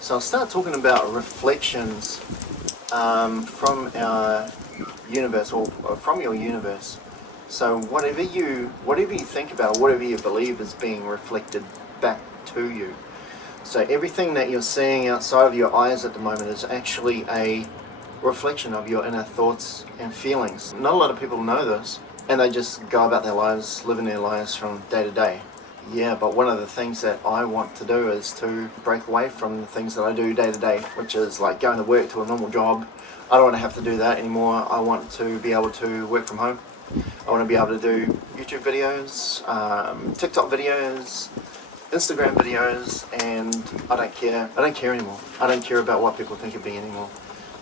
So I'll start talking about reflections from our universe, or from your universe. So whatever you think about, whatever you believe is being reflected back to you. So everything that you're seeing outside of your eyes at the moment is actually a reflection of your inner thoughts and feelings. Not a lot of people know this, and they just go about their lives, living their lives from day to day. Yeah, but one of the things that I want to do is to break away from the things that I do day to day, which is like going to work to a normal job. I don't want to have to do that anymore. I want to be able to work from home. I want to be able to do YouTube videos, TikTok videos, Instagram videos, and I don't care. I don't care anymore. I don't care about what people think of me anymore,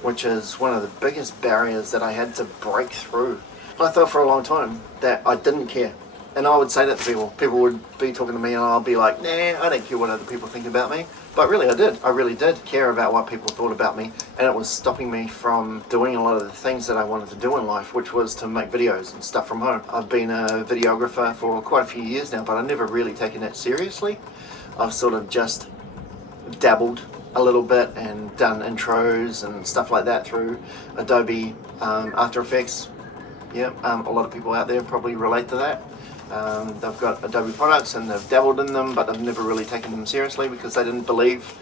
which is one of the biggest barriers that I had to break through. I thought for a long time that I didn't care. And I would say that to people. People would be talking to me and I'll be like, nah, I don't care what other people think about me. But really I did. I really did care about what people thought about me. And it was stopping me from doing a lot of the things that I wanted to do in life, which was to make videos and stuff from home. I've been a videographer for quite a few years now, but I've never really taken it seriously. I've sort of just dabbled a little bit and done intros and stuff like that through Adobe After Effects. Yeah, a lot of people out there probably relate to that. They've got Adobe products and they've dabbled in them, but they've never really taken them seriously because they didn't believe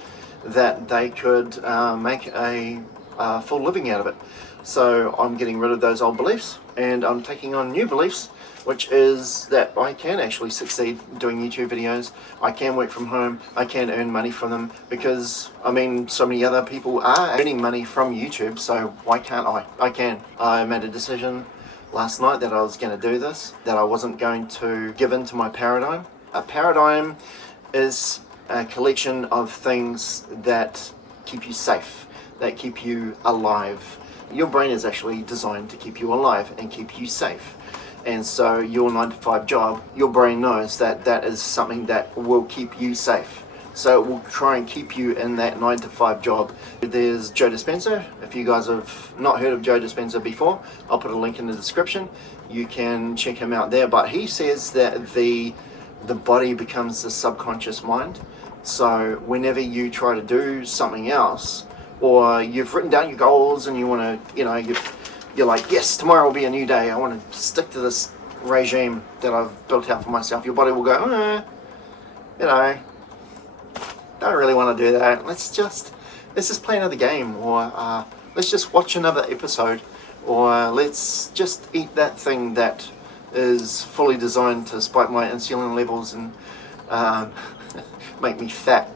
that they could make a full living out of it. So I'm getting rid of those old beliefs and I'm taking on new beliefs, which is that I can actually succeed doing YouTube videos. I can work from home. I can earn money from them because, I mean, so many other people are earning money from YouTube, so why can't I? I can. I made a decision last night that I was going to do this, that I wasn't going to give in to my paradigm. A paradigm is a collection of things that keep you safe, that keep you alive. Your brain is actually designed to keep you alive and keep you safe. And so your 9-to-5 job, your brain knows that that is something that will keep you safe. So it will try and keep you in that 9-to-5 job. There's Joe Dispenza. If you guys have not heard of Joe Dispenza before, I'll put a link in the description. You can check him out there. But he says that the body becomes the subconscious mind. So whenever you try to do something else, or you've written down your goals and you want to, you're like, yes, tomorrow will be a new day. I want to stick to this regime that I've built out for myself. Your body will go, don't really want to do that. Let's just play another game, or let's just watch another episode, or let's just eat that thing that is fully designed to spike my insulin levels and make me fat.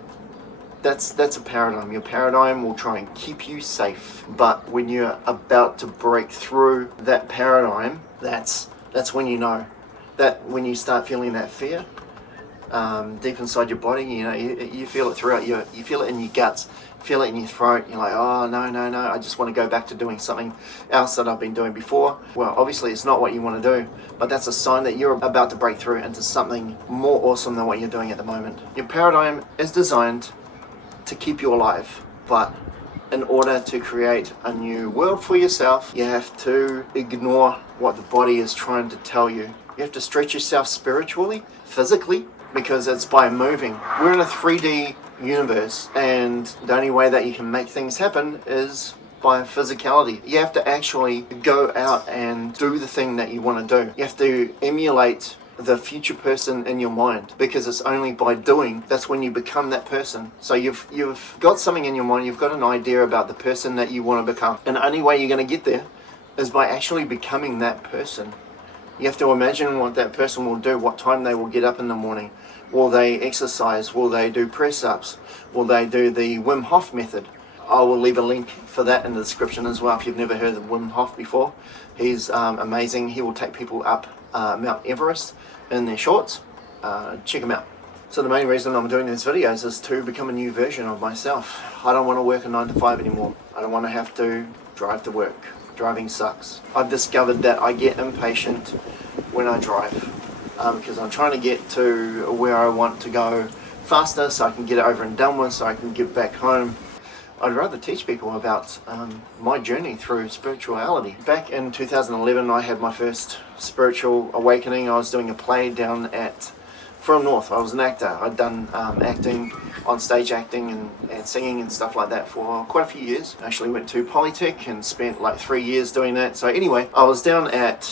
That's a paradigm. Your paradigm will try and keep you safe, but when you're about to break through that paradigm, that's when you know that, when you start feeling that fear deep inside your body, you feel it throughout you feel it in your guts, feel it in your throat. You're like, oh no, I just want to go back to doing something else that I've been doing before. Well, obviously it's not what you want to do, but that's a sign that you're about to break through into something more awesome than what you're doing at the moment. Your paradigm is designed to keep you alive, but in order to create a new world for yourself, you have to ignore what the body is trying to tell you. You have to stretch yourself spiritually, physically, because it's by moving. We're in a 3D universe, and the only way that you can make things happen is by physicality. You have to actually go out and do the thing that you want to do. You have to emulate the future person in your mind, because it's only by doing that's when you become that person. So you've got something in your mind, you've got an idea about the person that you want to become, and the only way you're going to get there is by actually becoming that person. You have to imagine what that person will do, what time they will get up in the morning. Will they exercise? Will they do press-ups? Will they do the Wim Hof method? I will leave a link for that in the description as well if you've never heard of Wim Hof before. He's amazing. He will take people up Mount Everest in their shorts. Check him out. So the main reason I'm doing these videos is to become a new version of myself. I don't want to work a 9-to-5 anymore. I don't want to have to drive to work. Driving sucks. I've discovered that I get impatient when I drive because I'm trying to get to where I want to go faster so I can get it over and done with, so I can get back home. I'd rather teach people about my journey through spirituality. Back in 2011 I had my first spiritual awakening. I was doing a play down at from North. I was an actor. I'd done acting, on stage acting and singing and stuff like that for quite a few years. I actually went to Polytech and spent like 3 years doing that. So anyway, I was down at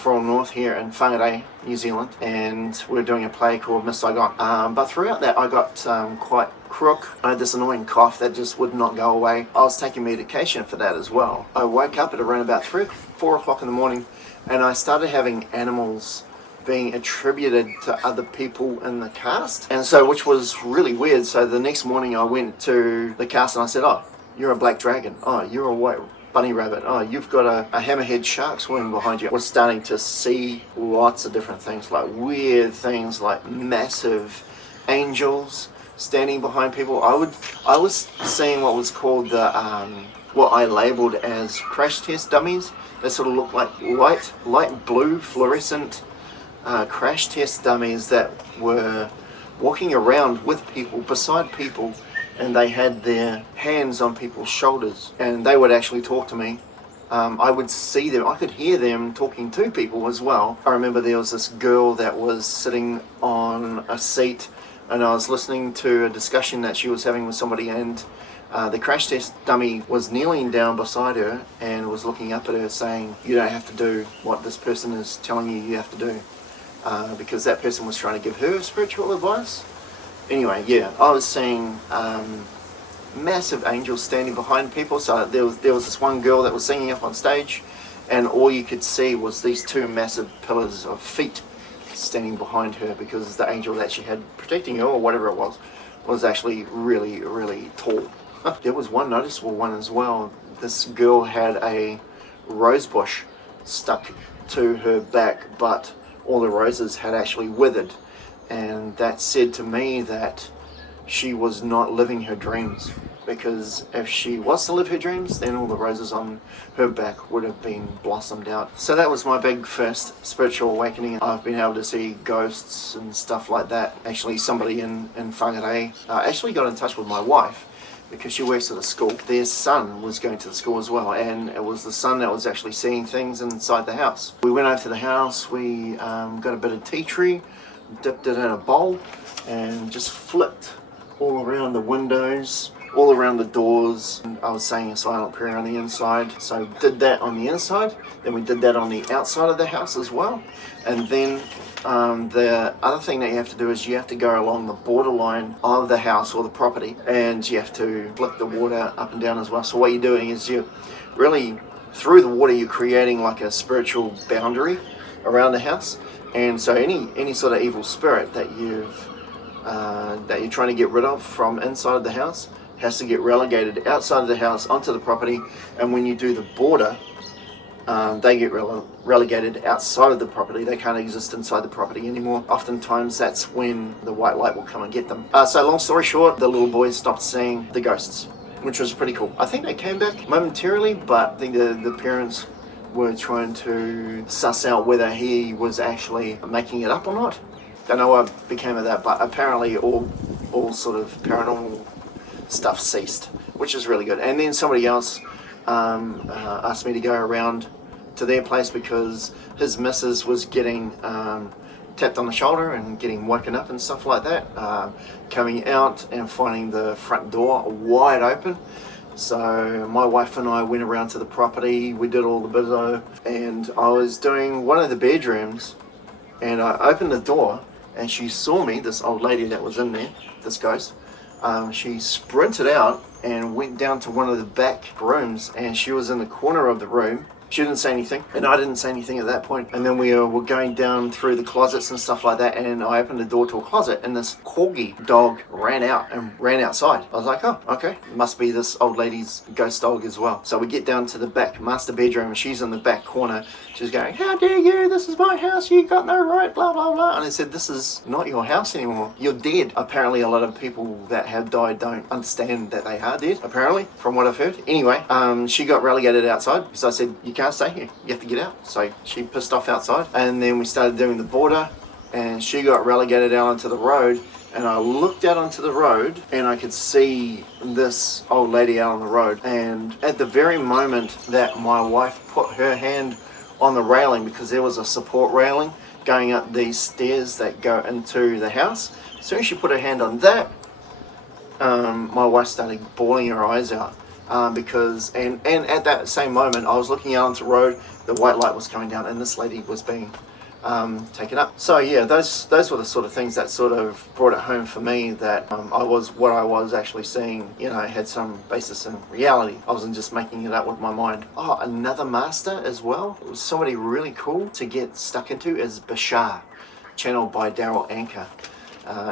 From North here in Whangarei, New Zealand, and we were doing a play called Miss Saigon. But throughout that I got quite crook. I had this annoying cough that just would not go away. I was taking medication for that as well. I woke up at around about 4 o'clock in the morning, and I started having animals being attributed to other people in the cast, and so, which was really weird. So the next morning I went to the cast and I said, oh, you're a black dragon, oh, you're a white bunny rabbit, oh, you've got a hammerhead shark swimming behind you. I was starting to see lots of different things, like weird things like massive angels standing behind people. I was seeing what was called the what I labeled as crash test dummies. They sort of look like light blue fluorescent crash test dummies that were walking around with people, beside people, and they had their hands on people's shoulders, and they would actually talk to me. I would see them, I could hear them talking to people as well. I remember there was this girl that was sitting on a seat, and I was listening to a discussion that she was having with somebody, and the crash test dummy was kneeling down beside her and was looking up at her saying, you don't have to do what this person is telling you have to do, because that person was trying to give her spiritual advice. Anyway, yeah, I was seeing massive angels standing behind people. So there was this one girl that was singing up on stage, and all you could see was these two massive pillars of feet standing behind her, because the angel that she had protecting her, or whatever it was actually really, really tall. There was one noticeable one as well. This girl had a rose bush stuck to her back, but all the roses had actually withered, and that said to me that she was not living her dreams, because if she was to live her dreams, then all the roses on her back would have been blossomed out. So that was my big first spiritual awakening. I've been able to see ghosts and stuff like that. Actually, somebody in Whangarei actually got in touch with my wife, because she works at a school. Their son was going to the school as well, and it was the son that was actually seeing things inside the house. We went over to the house, we got a bit of tea tree, dipped it in a bowl, and just flipped all around the windows, all around the doors. And I was saying a silent prayer on the inside, so did that on the inside, then we did that on the outside of the house as well. And then the other thing that you have to do is you have to go along the borderline of the house or the property, and you have to flip the water up and down as well. So what you're doing is you're really, through the water, you're creating like a spiritual boundary around the house. And so any sort of evil spirit that you're trying to get rid of from inside the house has to get relegated outside of the house onto the property. And when you do the border, they get relegated outside of the property. They can't exist inside the property anymore. Oftentimes that's when the white light will come and get them. So long story short, the little boys stopped seeing the ghosts, which was pretty cool. I think they came back momentarily, but I think the parents were trying to suss out whether he was actually making it up or not. Don't know what became of that, but apparently all sort of paranormal stuff ceased, which is really good. And then somebody else asked me to go around to their place, because his missus was getting tapped on the shoulder and getting woken up and stuff like that, coming out and finding the front door wide open. So my wife and I went around to the property, we did all the bizzo, and I was doing one of the bedrooms, and I opened the door, and she saw me, this old lady that was in there, this ghost. She sprinted out and went down to one of the back rooms, and she was in the corner of the room. She didn't say anything, and I didn't say anything at that point. And then we were going down through the closets and stuff like that, and I opened the door to a closet, and this corgi dog ran out and ran outside. I was like, oh, okay, must be this old lady's ghost dog as well. So we get down to the back master bedroom, and she's in the back corner. She's going, how dare you, this is my house, you got no right, blah, blah, blah. And I said, this is not your house anymore, you're dead. Apparently a lot of people that have died don't understand that they are dead, apparently, from what I've heard. Anyway, she got relegated outside, because I said, you can't stay here, you have to get out. So she pissed off outside, and then we started doing the border, and she got relegated out onto the road. And I looked out onto the road, and I could see this old lady out on the road. And at the very moment that my wife put her hand on the railing, because there was a support railing going up these stairs that go into the house. As soon as she put her hand on that, my wife started bawling her eyes out. Because at that same moment I was looking out onto the road, the white light was coming down and this lady was being taken up. So yeah, those were the sort of things that sort of brought it home for me that what I was actually seeing, you know, had some basis in reality. I wasn't just making it up with my mind. Oh, another master as well. It was somebody really cool to get stuck into is Bashar, channeled by Daryl Anchor.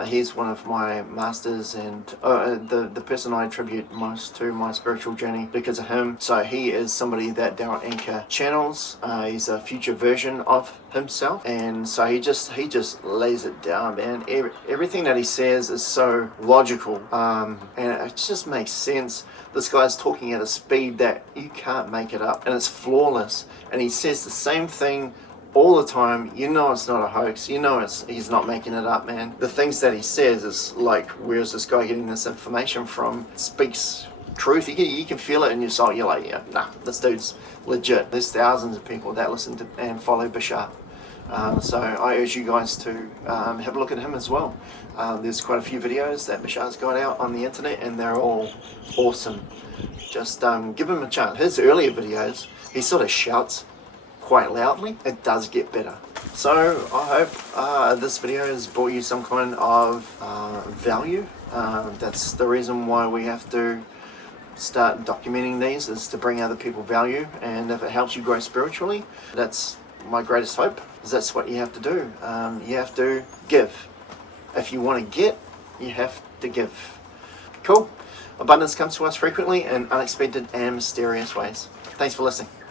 He's one of my masters and the person I attribute most to my spiritual journey because of him. So he is somebody that Daryl Anchor channels. He's a future version of himself, and so he just lays it down, man. Everything that he says is so logical, and it just makes sense. This guy's talking at a speed that you can't make it up, and it's flawless. And he says the same thing all the time. You know it's not a hoax. You know he's not making it up, man. The things that he says is like, where's this guy getting this information from? It speaks truth. You can feel it in your soul. You're like, yeah, nah, this dude's legit. There's thousands of people that listen to and follow Bashar. So I urge you guys to have a look at him as well. There's quite a few videos that Bashar's got out on the internet and they're all awesome. Just give him a chance. His earlier videos, he sort of shouts quite loudly. It does get better. So I hope this video has brought you some kind of value. That's the reason why we have to start documenting these, is to bring other people value, and if it helps you grow spiritually, that's my greatest hope, is that's what you have to do. You have to give. If you want to get, you have to give. Cool. Abundance comes to us frequently in unexpected and mysterious ways. Thanks for listening.